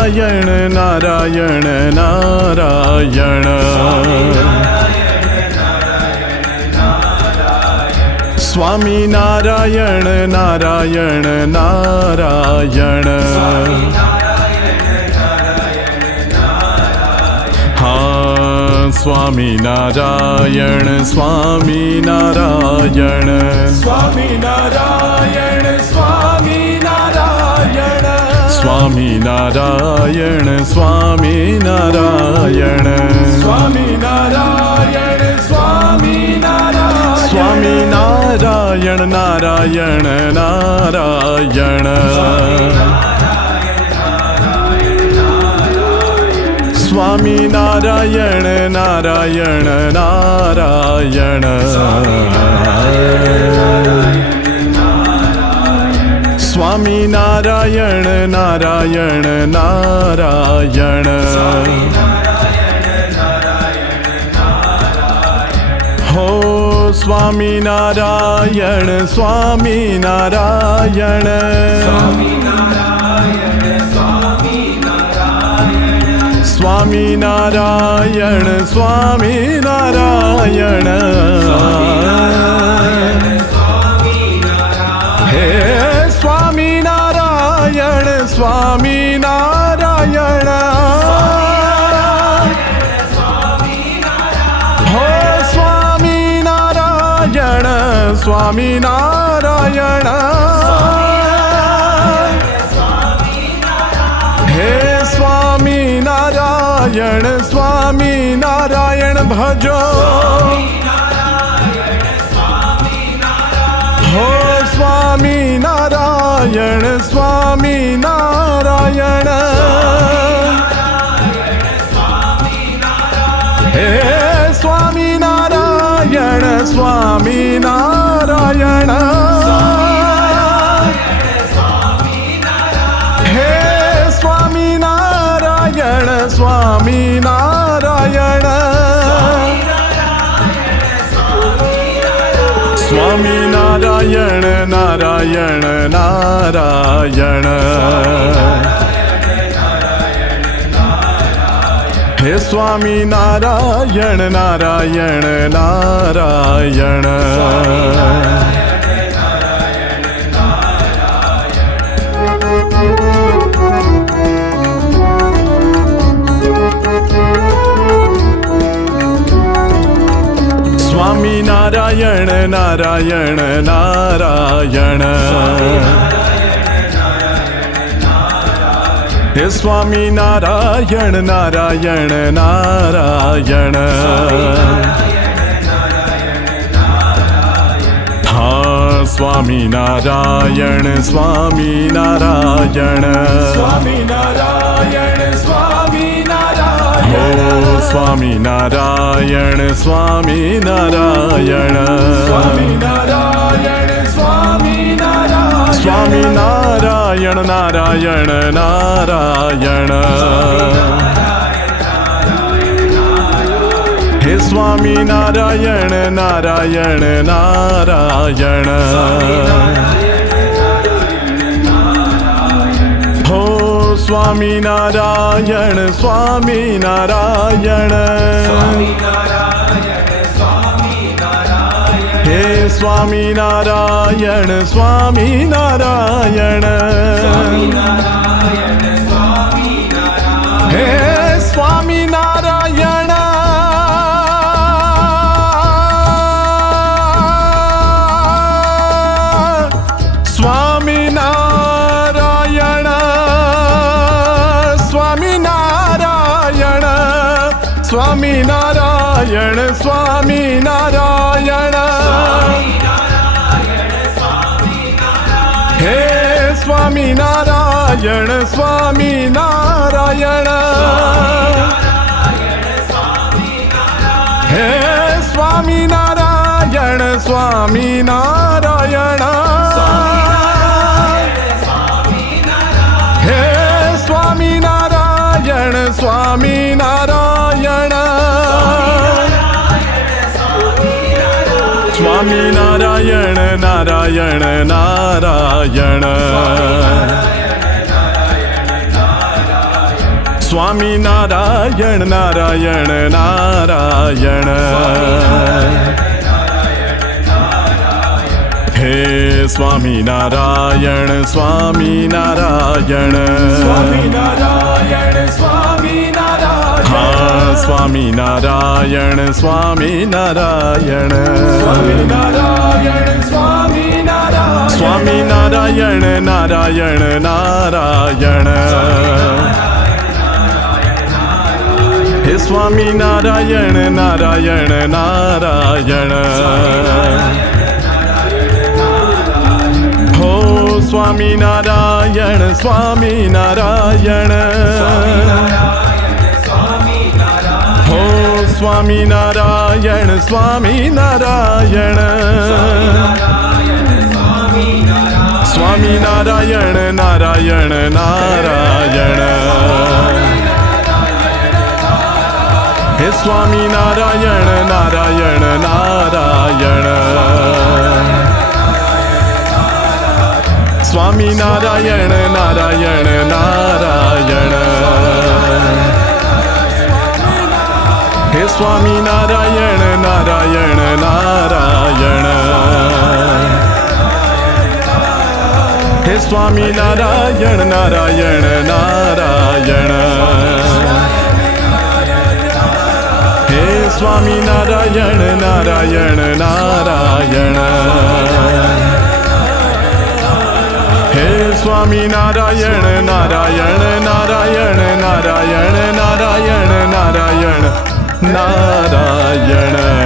नारायण नारायण नारायण स्वामी नारायण नारायण नारायण हाँ स्वामी नारायण स्वामी नारायण स्वामी नारायण स्वामी नारायण स्वामी नारायण स्वामी नारायण स्वामी नारायण स्वामी नारायण स्वामी नारायण नारायण नारायण स्वामी नारायण नारायण नारायण स्वामी नारायण नारायण नारायण हो स्वामी नारायण स्वामी नारायण स्वामी नारायण स्वामी नारायण हे स्वामी नारायण स्वामी नारायण हो स्वामी नारायण स्वामी नारायण हे स्वामी नारायण स्वामी नारायण भजो हो स्वामी नारायण स्वामी नारायण हे स्वामी नारायण स्वामी नारायण हे स्वामी नारायण स्वामी नारायण स्वामी नारायण नारायण नारायण हे स्वामी नारायण नारायण नारायण स्वामी नारायण नारायण नारायण हे स्वामी नारायण नारायण नारायण हाँ स्वामी नारायण स्वामी नारायण स्वामी नारायण स्वामी नारायण हो स्वामी नारायण स्वामी नारायण स्वामी नारायण स्वामी नारायण स्वामी नारायण नारायण नारायण हे स्वामी नारायण नारायण नारायण हो स्वामी नारायण स्वामी नारायण हे स्वामी नारायण स्वामी नारायण हे स्वामी नारायण स्वामी नारायण स्वामी नारायण स्वामी नारायण स्वामी नारायण हे स्वामी नारायण स्वामी नारायण हे स्वामी नारायण स्वामी नारायण हे स्वामी नारायण स्वामी नारायण स्वामी नारायण नारायण नारायण स्वामी नारायण नारायण नारायण हे स्वामी नारायण स्वामी नारायण स्वामी नारायण स्वामी नारायण हाँ स्वामी नारायण स्वामी नारायण स्वामी नारायण स्वामी नारायण स्वामी नारायण नारायण नारायण हे स्वामी नारायण नारायण नारायण हो स्वामी नारायण स्वामी नारायण हो स्वामी नारायण स्वामी नारायण स्वामी नारायण नारायण नारायण हे स्वामी नारायण नारायण नारायण स्वामी नारायण नारायण नारायण हे स्वामी नारायण नारायण नारायण हे स्वामी नारायण नारायण नारायण हे स्वामी नारायण नारायण नारायण हे स्वामी नारायण नारायण नारायण नारायण नारायण नारायण नारायण